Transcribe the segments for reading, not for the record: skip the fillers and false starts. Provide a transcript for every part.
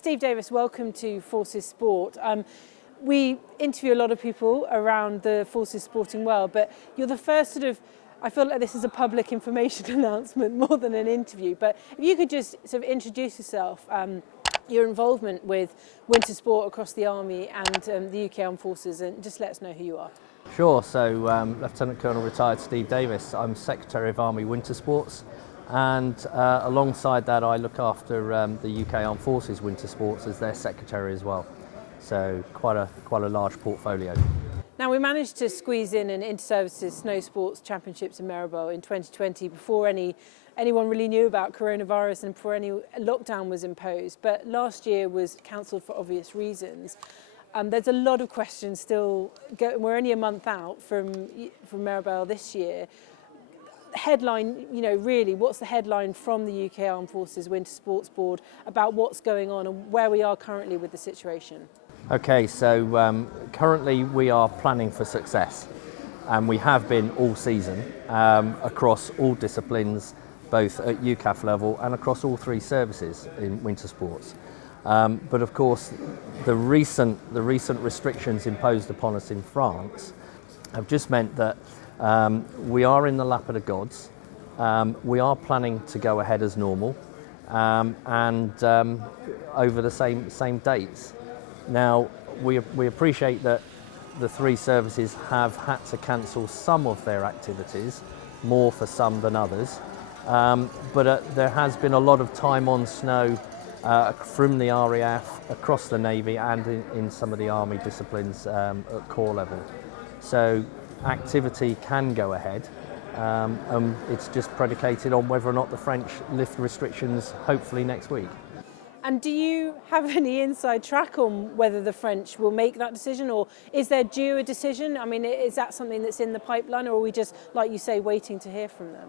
Steve Davis, welcome to Forces Sport. We interview a lot of people around the Forces sporting world, but you're the first I feel like this is a public information announcement more than an interview, but if you could just sort of introduce yourself, your involvement with winter sport across the Army and the UK Armed Forces, and just let us know who you are. Sure, so Lieutenant Colonel retired Steve Davis. I'm Secretary of Army Winter Sports, and alongside that I look after the UK Armed Forces Winter Sports as their Secretary as well. So quite a large portfolio. Now, we managed to squeeze in an Inter-Services Snow Sports Championships in Meribel in 2020 before anyone really knew about coronavirus and before any lockdown was imposed. But last year was cancelled for obvious reasons. There's a lot of questions still. We're only a month out from Meribel this year. Headline, really, what's the headline from the UK Armed Forces Winter Sports Board about what's going on and where we are currently with the situation? Okay, so currently we are planning for success, and we have been all season across all disciplines, both at UCAF level and across all three services in winter sports. But of course, the recent restrictions imposed upon us in France have just meant that we are in the lap of the gods. We are planning to go ahead as normal and over the same dates. Now, we appreciate that the three services have had to cancel some of their activities, more for some than others, but there has been a lot of time on snow from the RAF, across the Navy and in some of the Army disciplines at corps level. So activity can go ahead. It's just predicated on whether or not the French lift restrictions hopefully next week. And do you have any inside track on whether the French will make that decision, or is there due a decision? I mean, is that something that's in the pipeline, or are we just, like you say, waiting to hear from them?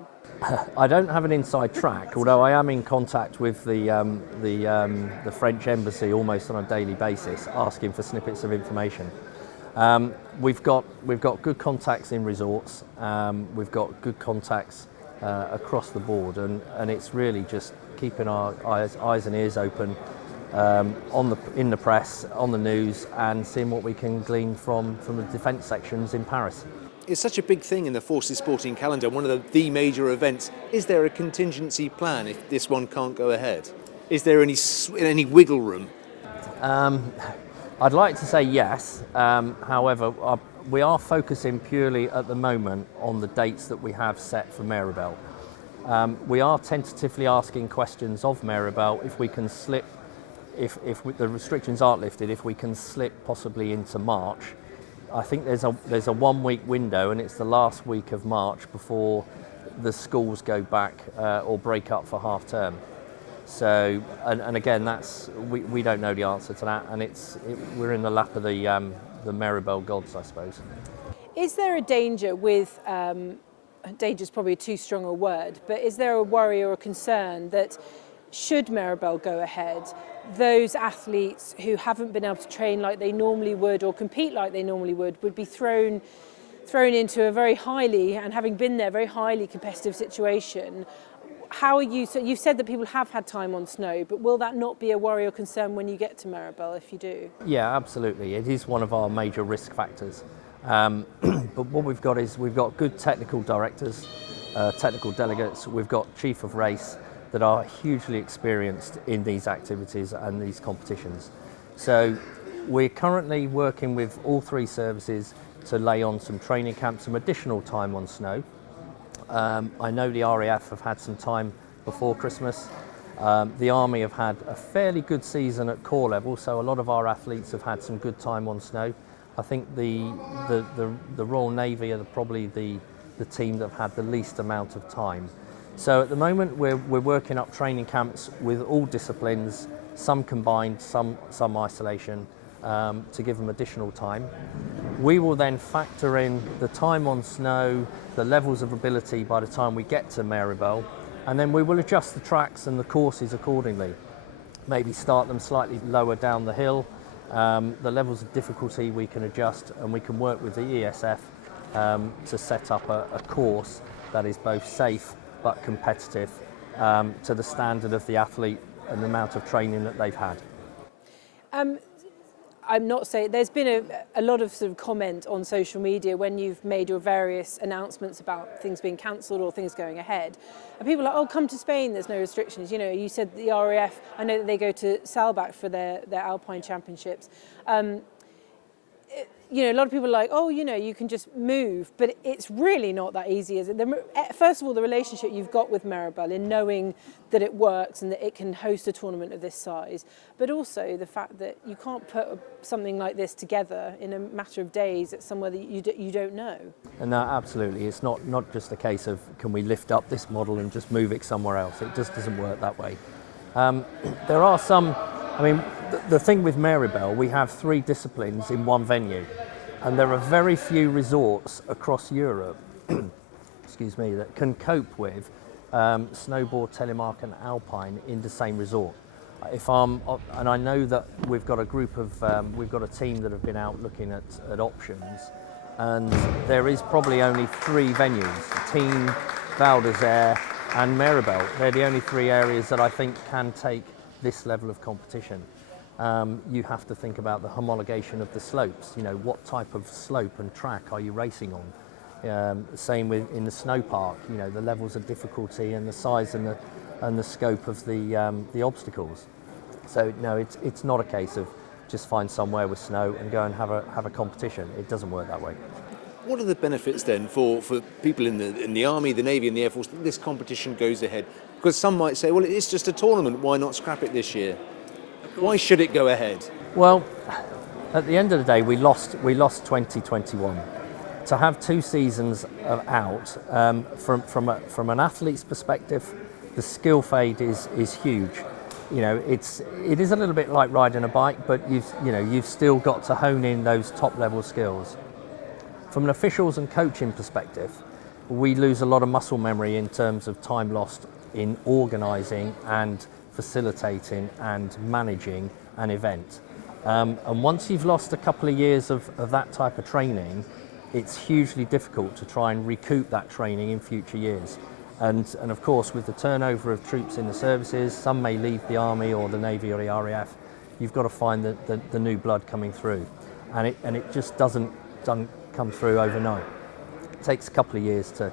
I don't have an inside track, although I am in contact with the French embassy almost on a daily basis, asking for snippets of information. We've got good contacts in resorts. We've got good contacts across the board, and it's really just keeping our eyes and ears open in the press, on the news, and seeing what we can glean from the defence sections in Paris. It's such a big thing in the Forces sporting calendar, one of the major events. Is there a contingency plan if this one can't go ahead? Is there any wiggle room? I'd like to say yes. However, we are focusing purely at the moment on the dates that we have set for Meribel. We are tentatively asking questions of Meribel if we can slip, if the restrictions aren't lifted, if we can slip possibly into March. I think there's a 1 week window, and it's the last week of March before the schools go back or break up for half term. So, and again, we don't know the answer to that, and we're in the lap of the Meribel gods, I suppose. Is there a danger with, danger is probably too strong a word, but is there a worry or a concern that should Meribel go ahead, those athletes who haven't been able to train like they normally would or compete like they normally would be thrown into a very highly, and having been there, very highly competitive situation? How are you? So you've said that people have had time on snow, but will that not be a worry or concern when you get to Meribel if you do? Yeah, absolutely. It is one of our major risk factors. But what we've got good technical directors, technical delegates. We've got chief of race that are hugely experienced in these activities and these competitions. So we're currently working with all three services to lay on some training camps, some additional time on snow. I know the RAF have had some time before Christmas. The Army have had a fairly good season at corps level, so a lot of our athletes have had some good time on snow. I think the Royal Navy are probably the team that have had the least amount of time. So at the moment we're working up training camps with all disciplines, some combined, some isolation, to give them additional time. We will then factor in the time on snow, the levels of ability by the time we get to Meribel, and then we will adjust the tracks and the courses accordingly. Maybe start them slightly lower down the hill. The levels of difficulty we can adjust, and we can work with the ESF to set up a course that is both safe but competitive to the standard of the athlete and the amount of training that they've had. I'm not saying there's been a lot of sort of comment on social media when you've made your various announcements about things being cancelled or things going ahead. And people are like, oh, come to Spain, there's no restrictions. You know, you said the RAF, I know that they go to Saalbach for their Alpine Championships. You know, a lot of people are like, oh, you know, you can just move, but it's really not that easy, is it? First of all, the relationship you've got with Meribel in knowing that it works and that it can host a tournament of this size, but also the fact that you can't put something like this together in a matter of days at somewhere that you don't know. And that, absolutely, it's not just a case of can we lift up this model and just move it somewhere else. It just doesn't work that way. There are some, I mean, the thing with Meribel, we have 3 disciplines in one venue, and there are very few resorts across Europe, excuse me, that can cope with snowboard, telemark, and alpine in the same resort. And I know that we've got a group of, we've got a team that have been out looking at options, and there is probably only 3 venues: Tignes, Val d'Isère, and Meribel. They're the only 3 areas that I think can take this level of competition. You have to think about the homologation of the slopes. You know, what type of slope and track are you racing on? Same with in the snow park. You know, the levels of difficulty and the size and the scope of the obstacles. So no, it's not a case of just find somewhere with snow and go and have a competition. It doesn't work that way. What are the benefits then for people in the Army, the Navy and the Air Force that this competition goes ahead? Because some might say, well, it's just a tournament, why not scrap it this year? Why should it go ahead? Well, at the end of the day, we lost 2021. To have 2 seasons out, from an athlete's perspective, the skill fade is huge. You know, it is a little bit like riding a bike, but you've still got to hone in those top level skills. From an officials and coaching perspective, we lose a lot of muscle memory in terms of time lost in organising and facilitating and managing an event. And once you've lost a couple of years of that type of training, it's hugely difficult to try and recoup that training in future years. And of course, with the turnover of troops in the services, some may leave the Army or the Navy or the RAF, you've got to find the new blood coming through. And it just doesn't come through overnight. It takes a couple of years to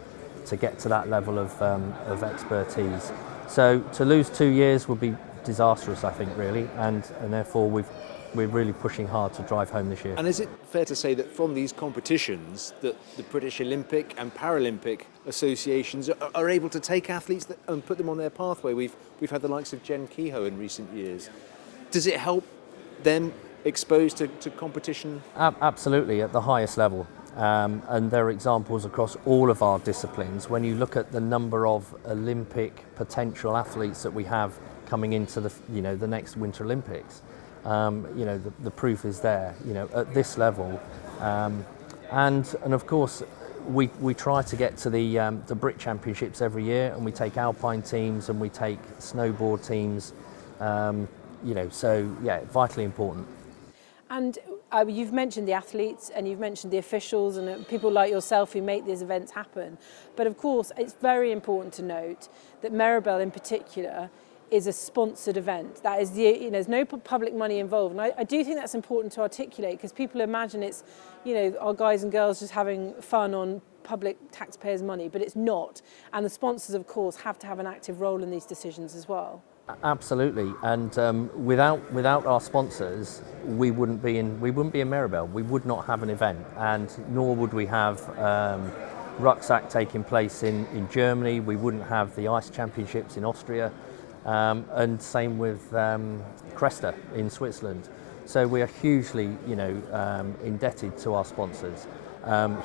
get to that level of expertise. So to lose 2 years would be disastrous, I think, really, and therefore we're really pushing hard to drive home this year. And is it fair to say that from these competitions that the British Olympic and Paralympic associations are able to take athletes and put them on their pathway? We've had the likes of Jen Kehoe in recent years. Does it help them exposed to competition? Absolutely, at the highest level. And there are examples across all of our disciplines. When you look at the number of Olympic potential athletes that we have coming into the next Winter Olympics, the proof is there. You know, at this level, and of course, we try to get to the Brit Championships every year, and we take alpine teams and we take snowboard teams. So yeah, vitally important. And you've mentioned the athletes and you've mentioned the officials and people like yourself who make these events happen. But of course, it's very important to note that Meribel in particular is a sponsored event. That is, there's no public money involved. And I do think that's important to articulate because people imagine it's, our guys and girls just having fun on public taxpayers' money, but it's not. And the sponsors, of course, have to have an active role in these decisions as well. Absolutely, and without our sponsors, we wouldn't be in Meribel. We would not have an event, and nor would we have Rucksack taking place in Germany. We wouldn't have the Ice Championships in Austria, and same with Cresta in Switzerland. So we are hugely, indebted to our sponsors.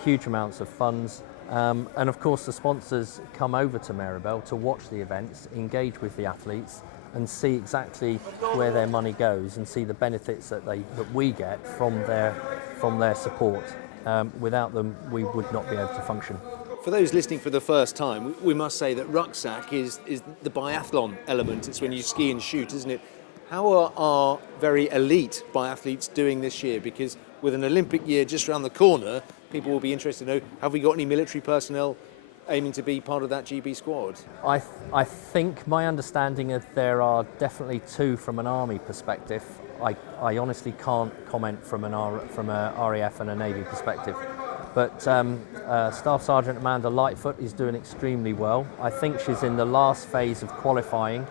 Huge amounts of funds. And of course, the sponsors come over to Meribel to watch the events, engage with the athletes, and see exactly where their money goes and see the benefits that we get from their support. Without them, we would not be able to function. For those listening for the first time, we must say that Rucksack is the biathlon element. It's when you ski and shoot, isn't it? How are our very elite biathletes doing this year? Because with an Olympic year just around the corner, people will be interested to know, have we got any military personnel aiming to be part of that GB squad? I think my understanding is there are definitely 2 from an Army perspective. I honestly can't comment from from a RAF and a Navy perspective. But Staff Sergeant Amanda Lightfoot is doing extremely well. I think she's in the last phase of qualifying.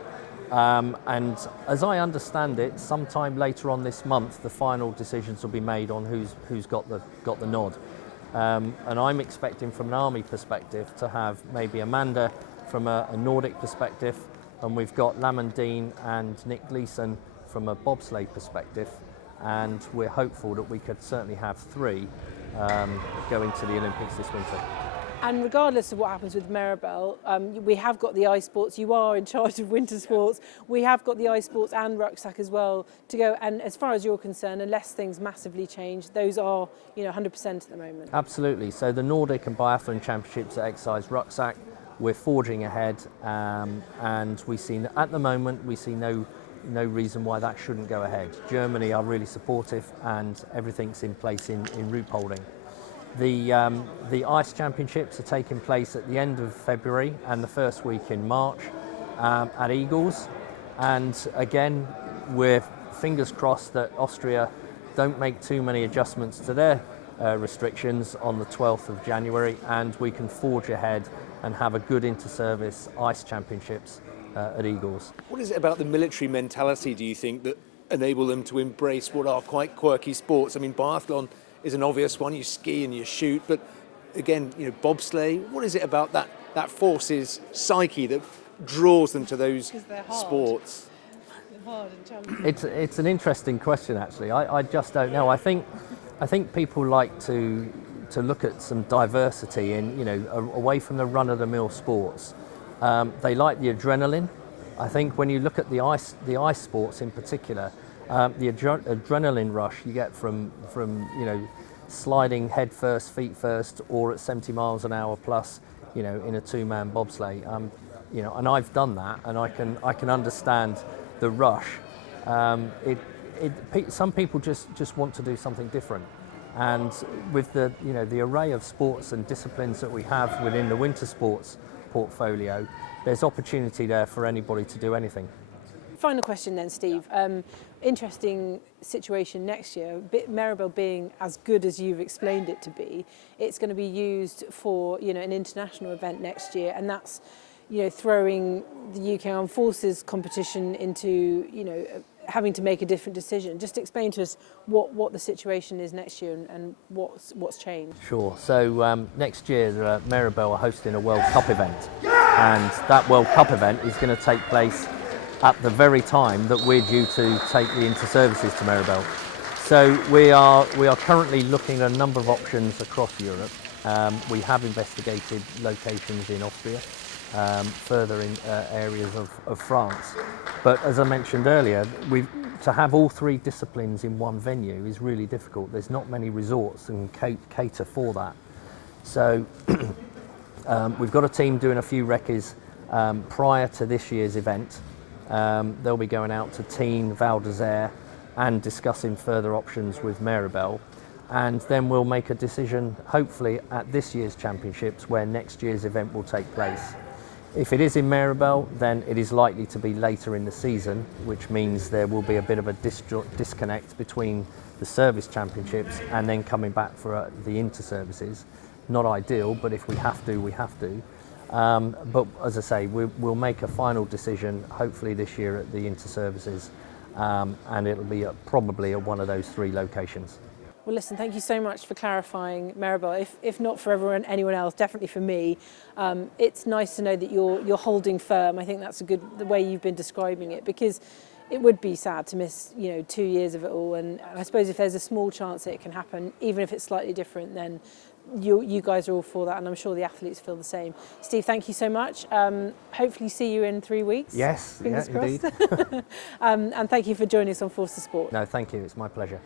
And as I understand it, sometime later on this month, the final decisions will be made on who's got the nod. And I'm expecting, from an Army perspective, to have maybe Amanda from a Nordic perspective, and we've got Lamondine and Nick Gleeson from a bobsleigh perspective. And we're hopeful that we could certainly have three going to the Olympics this winter. And regardless of what happens with Meribel, we have got the ice sports. You are in charge of winter sports. We have got the ice sports and rucksack as well to go. And as far as you're concerned, unless things massively change, those are 100% at the moment. Absolutely. So the Nordic and Biathlon Championships at Exercise Rucksack, we're forging ahead, and we see at the moment we see no reason why that shouldn't go ahead. Germany are really supportive, and everything's in place in Ruhpolding. The Ice Championships are taking place at the end of February and the first week in March at Eagles. And again, we're fingers crossed that Austria don't make too many adjustments to their restrictions on the 12th of January, and we can forge ahead and have a good inter-service Ice Championships at Eagles. What is it about the military mentality, do you think, that enable them to embrace what are quite quirky sports? I mean, biathlon is an obvious one. You ski and you shoot, but again, bobsleigh. What is it about that force's psyche that draws them to those sports? They're hard and challenging. It's an interesting question, actually. I just don't know. I think people like to look at some diversity in away from the run-of-the-mill sports. They like the adrenaline. I think when you look at the ice sports in particular, the adrenaline rush you get from sliding head first, feet first, or at 70 miles an hour plus, in a two-man bobsleigh. And I've done that, and I can understand the rush. Some people just want to do something different, and with the array of sports and disciplines that we have within the winter sports portfolio, there's opportunity there for anybody to do anything. Final question then, Steve. Interesting situation next year. Meribel being as good as you've explained it to be, it's going to be used for an international event next year, and that's throwing the UK Armed Forces competition into having to make a different decision. Just explain to us what the situation is next year and what's changed. Sure. So next year, Meribel are hosting a World Cup event, and that World Cup event is going to take place at the very time that we're due to take the inter-services to Meribel. So we are currently looking at a number of options across Europe. We have investigated locations in Austria, further in areas of France. But as I mentioned earlier, to have all three disciplines in one venue is really difficult. There's not many resorts that can cater for that. So we've got a team doing a few recces prior to this year's event. They'll be going out to Tignes, Val d'Isère, and discussing further options with Meribel. And then we'll make a decision, hopefully, at this year's championships, where next year's event will take place. If it is in Meribel, then it is likely to be later in the season, which means there will be a bit of a disconnect between the service championships and then coming back for the inter-services. Not ideal, but if we have to, we have to. But as I say, we'll make a final decision, hopefully this year at the inter-services, and it'll be probably at one of those three locations. Well, listen, thank you so much for clarifying, Meribel. If not for anyone else, definitely for me. It's nice to know that you're holding firm. I think that's the way you've been describing it, because it would be sad to miss 2 years of it all. And I suppose if there's a small chance that it can happen, even if it's slightly different, then you guys are all for that, and I'm sure the athletes feel the same. Steve, thank you so much. Hopefully see you in 3 weeks. Yes, Fingers crossed. indeed. And thank you for joining us on Force of Sport. No, thank you. It's my pleasure.